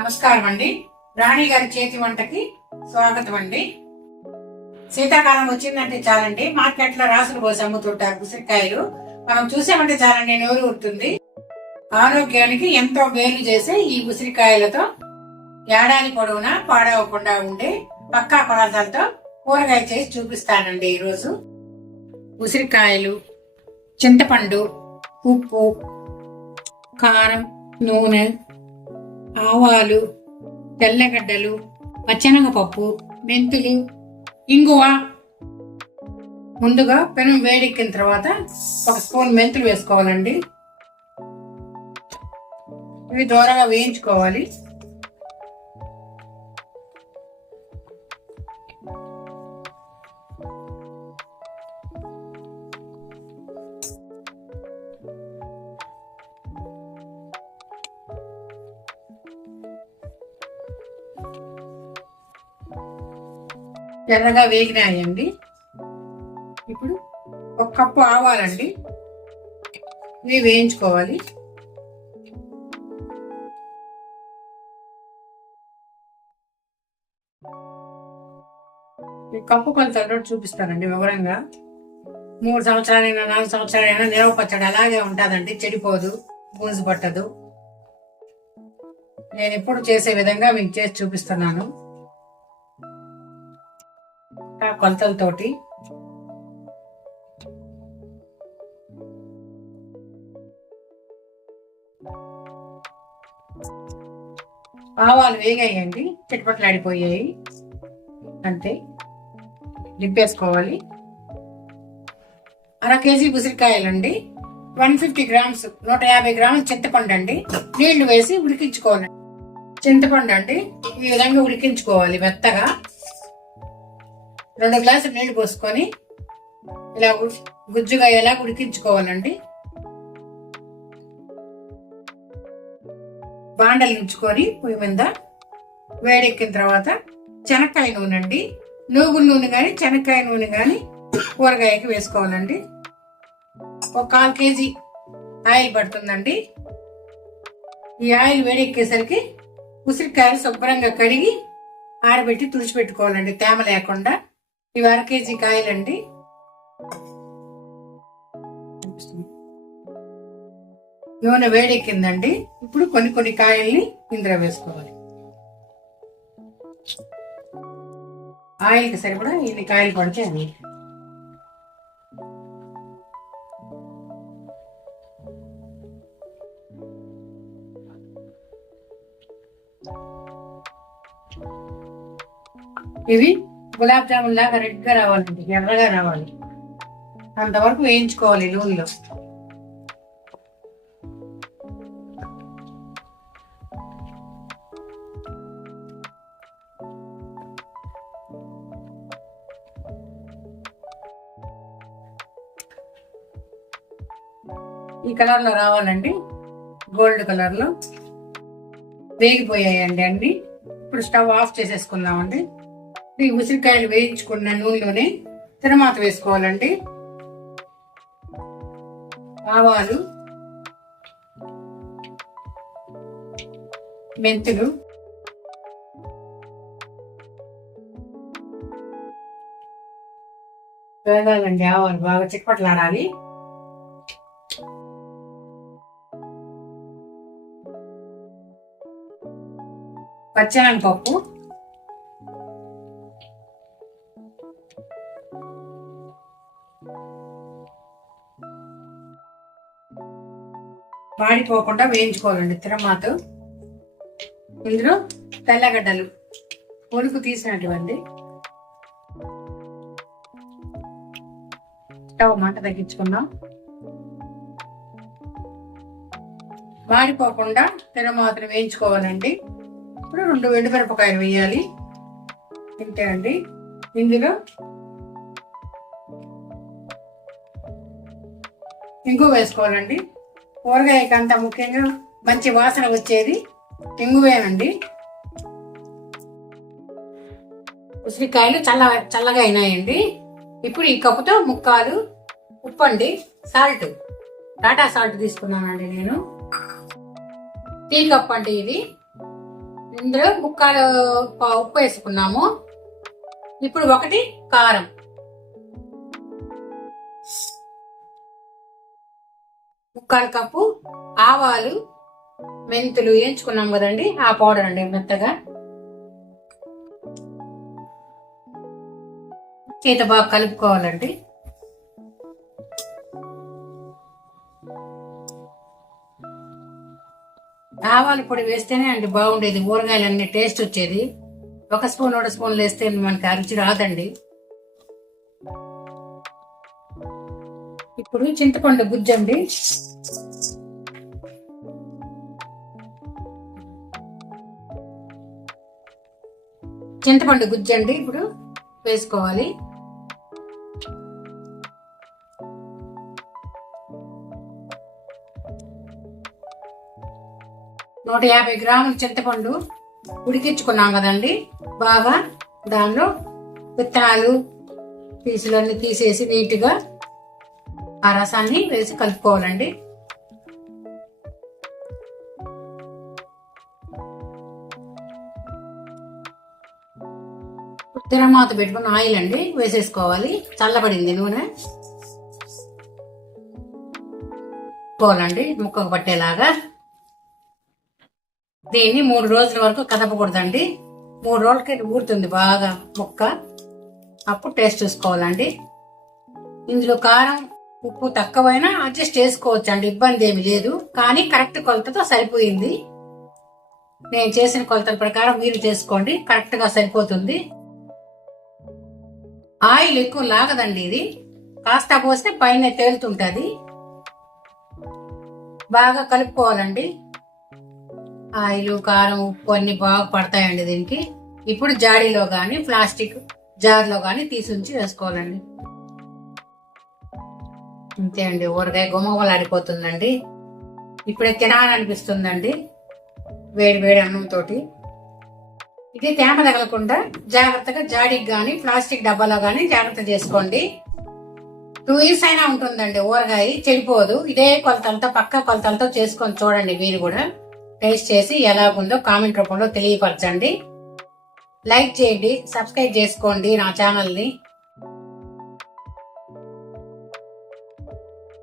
నమస్కారం అండి. రాణి గారి చేతి వంటకి స్వాగతం అండి. శీతాకాలం వచ్చిందంటే చాలండి మార్కెట్ లో రాసులు పోసి అమ్ముతుంటారు ఉసిరికాయలు. మనం చూసామంటే చాలండి నోరు ఊరుతుంది. ఆరోగ్యానికి ఎంతో మేలు చేసే ఈ ఉసిరికాయలతో ఏడాది పొడవునా పాడవకుండా ఉండే పక్కా పదార్థాలతో కూరగాయ చేసి చూపిస్తానండి. ఈరోజు ఉసిరికాయలు, చింతపండు, ఉప్పు, కారం, నూనె, ఆవాలు, తెల్లగడ్డలు, పచ్చెనగపప్పు, మెంతులు, ఇంగువ. ముందుగా పెనం వేడెక్కిన తర్వాత 1 స్పూన్ మెంతులు వేసుకోవాలండి. ఇవి దూరగా వేయించుకోవాలి. ఎర్రగా వేగినాయండి. ఇప్పుడు 1 కప్పు ఆవాలండి, ఇవి వేయించుకోవాలి. ఈ కప్పు కొలతలు చూపిస్తానండి వివరంగా. 3 సంవత్సరాలైనా 4 సంవత్సరాలైనా నిలవ పచ్చడి అలాగే ఉంటుందండి, చెడిపోదు, బూజు పట్టదు. నేను ఎప్పుడు చేసే విధంగా మీకు చేసి చూపిస్తున్నాను కొలతలతోటి. ఆవాలు వేగాయండి, చిటపట్లాడిపోయాయి. అంతే, దింపేసుకోవాలి. 1/2 కేజీ ఉసిరికాయలండి, 150 గ్రామ్స్ 150 గ్రాముల చింతపండు అండి. నీళ్లు వేసి ఉడికించుకోవాలి. చింతపండు అండి ఈ విధంగా ఉడికించుకోవాలి మెత్తగా. 2 గ్లాసులు నీళ్లు పోసుకొని ఇలా గుజ్జుగా ఎలా ఉడికించుకోవాలండి. బాండలు ఉంచుకొని పొయ్యి మీద వేడెక్కిన తర్వాత శనక్కాయ నూనె అండి, నూగుల నూనె కానీ శనక్కాయ నూనె కానీ కూరగాయకి వేసుకోవాలండి. 1/4 కేజీ ఆయిల్ పడుతుందండి. ఈ ఆయిల్ వేడెక్కేసరికి ఉసిరికాయలు శుభ్రంగా కడిగి ఆరబెట్టి తుడిచిపెట్టుకోవాలండి తేమ లేకుండా. ఇవి 1/2 కేజీ కాయలండి. నూనె వేడెక్కిందండి. ఇప్పుడు కొన్ని కాయల్ని ఇందులో వేసుకోవాలి. ఆయిల్కి సరిపడా ఇన్ని కాయలు పడితే అవి. ఇవి గులాబ్ జామున్ లాగా రెడ్ గా రావాలండి, ఎర్రగా రావాలి. అంతవరకు వేయించుకోవాలి నూనెలో. ఈ కలర్ లో రావాలండి, గోల్డ్ కలర్ లో. వేగిపోయాయండి అన్ని. ఇప్పుడు స్టవ్ ఆఫ్ చేసేసుకుందామండి. ఈ ఉసిరికాయలు వేయించుకున్న నూనెలోనే తిరమాత వేసుకోవాలండి. ఆవాలు, మెంతులు, వేగాలండి. ఆవాలు బాగా చిక్కపట్లాడాలి. పచ్చెనగపప్పు, మాడిపోకుండా వేయించుకోవాలండి తిరమాత. ఇందులో తెల్లగడ్డలు పొడుకు తీసినటువంటి. స్టవ్ మంట తగ్గించుకుందాం. మాడిపోకుండా తిరమాతను వేయించుకోవాలండి. ఇప్పుడు 2 ఎండుమిరపకాయలు వేయాలి. ఇంతే అండి. ఇందులో ఇంగు వేసుకోవాలండి. కూరగాయకి అంతా ముఖ్యంగా మంచి వాసన వచ్చేది ఇంగువేనండి. ఉసిరికాయలు చల్లగా అయినాయండి. ఇప్పుడు ఈ కప్పుతో 3 ఉప్పు అండి, సాల్ట్, టాటా సాల్ట్ తీసుకున్నానండి నేను. టీ కప్ అండి ఇది. ఇందులో ముక్కాలు ఉప్పు వేసుకున్నాము. ఇప్పుడు 1 కారం, ముక్కాలు కప్పు ఆవాలు, మెంతులు వేయించుకున్నాం కదండి, ఆ పౌడర్ అండి మెత్తగా. చేత బాగా కలుపుకోవాలండి. ఆవాల పొడి వేస్తేనే అండి బాగుండేది, ఊరగాయలన్నీ టేస్ట్ వచ్చేది. 1 స్పూన్ 2 స్పూన్లు వేస్తే మనకి ఆ రుచి రాదండి. ఇప్పుడు చింతపండు గుజ్జండి. చింతపండు గుజ్జండి ఇప్పుడు వేసుకోవాలి. నూట 50 గ్రాముల చింతపండు ఉడికించుకున్నాం కదండి బాగా. దానిలో విత్తనాలు పీసులన్నీ తీసేసి నీట్గా ఆ రసాన్ని వేసి కలుపుకోవాలండి. తిరమాత పెట్టుకుని ఆయిల్ అండి వేసేసుకోవాలి. చల్లబడింది నూనె పోలండి ముక్కకు పట్టేలాగా. దీన్ని 3 రోజుల వరకు కదపకూడదండి. 3 రోజులకి ఊరుతుంది బాగా ముక్క. అప్పుడు టేస్ట్ చూసుకోవాలండి. ఇందులో కారం ఉప్పు తక్కువైనా అడ్జస్ట్ చేసుకోవచ్చు అండి, ఇబ్బంది ఏమి లేదు. కానీ కరెక్ట్ కొలతతో సరిపోయింది. నేను చేసిన కొలతల ప్రకారం మీరు చేసుకోండి, కరెక్ట్ గా సరిపోతుంది. ఆయిల్ ఎక్కువ లాగదండి, ఇది కాస్త పోస్తే పైన తేలుతుంటది. బాగా కలుపుకోవాలండి. ఆయిల్ కారం ఉప్పు అన్ని బాగా పడతాయండి దీనికి. ఇప్పుడు జాడీలో గాని ప్లాస్టిక్ జార్లో గాని తీసి ఉంచి వేసుకోవాలండి. అంతే అండి, ఊరగాయ గుమ్మగుమలాడిపోతుందండి. ఇప్పుడే తినాలనిపిస్తుందండి వేడి వేడి అన్నంతో. ఇది తేమ తగలకుండా జాగ్రత్తగా జాడీకి గాని ప్లాస్టిక్ డబ్బాలో గాని జాగ్రత్త చేసుకోండి. 2 years అయినా ఉంటుందండి ఊరగాయ, చెడిపోదు. ఇదే కొలతలతో పక్క కొలతలతో చేసుకొని చూడండి. మీరు కూడా టేస్ట్ చేసి ఎలాగుందో కామెంట్ రూపంలో తెలియపరచండి. లైక్ చేయండి, సబ్స్క్రైబ్ చేసుకోండి నా ఛానల్ని.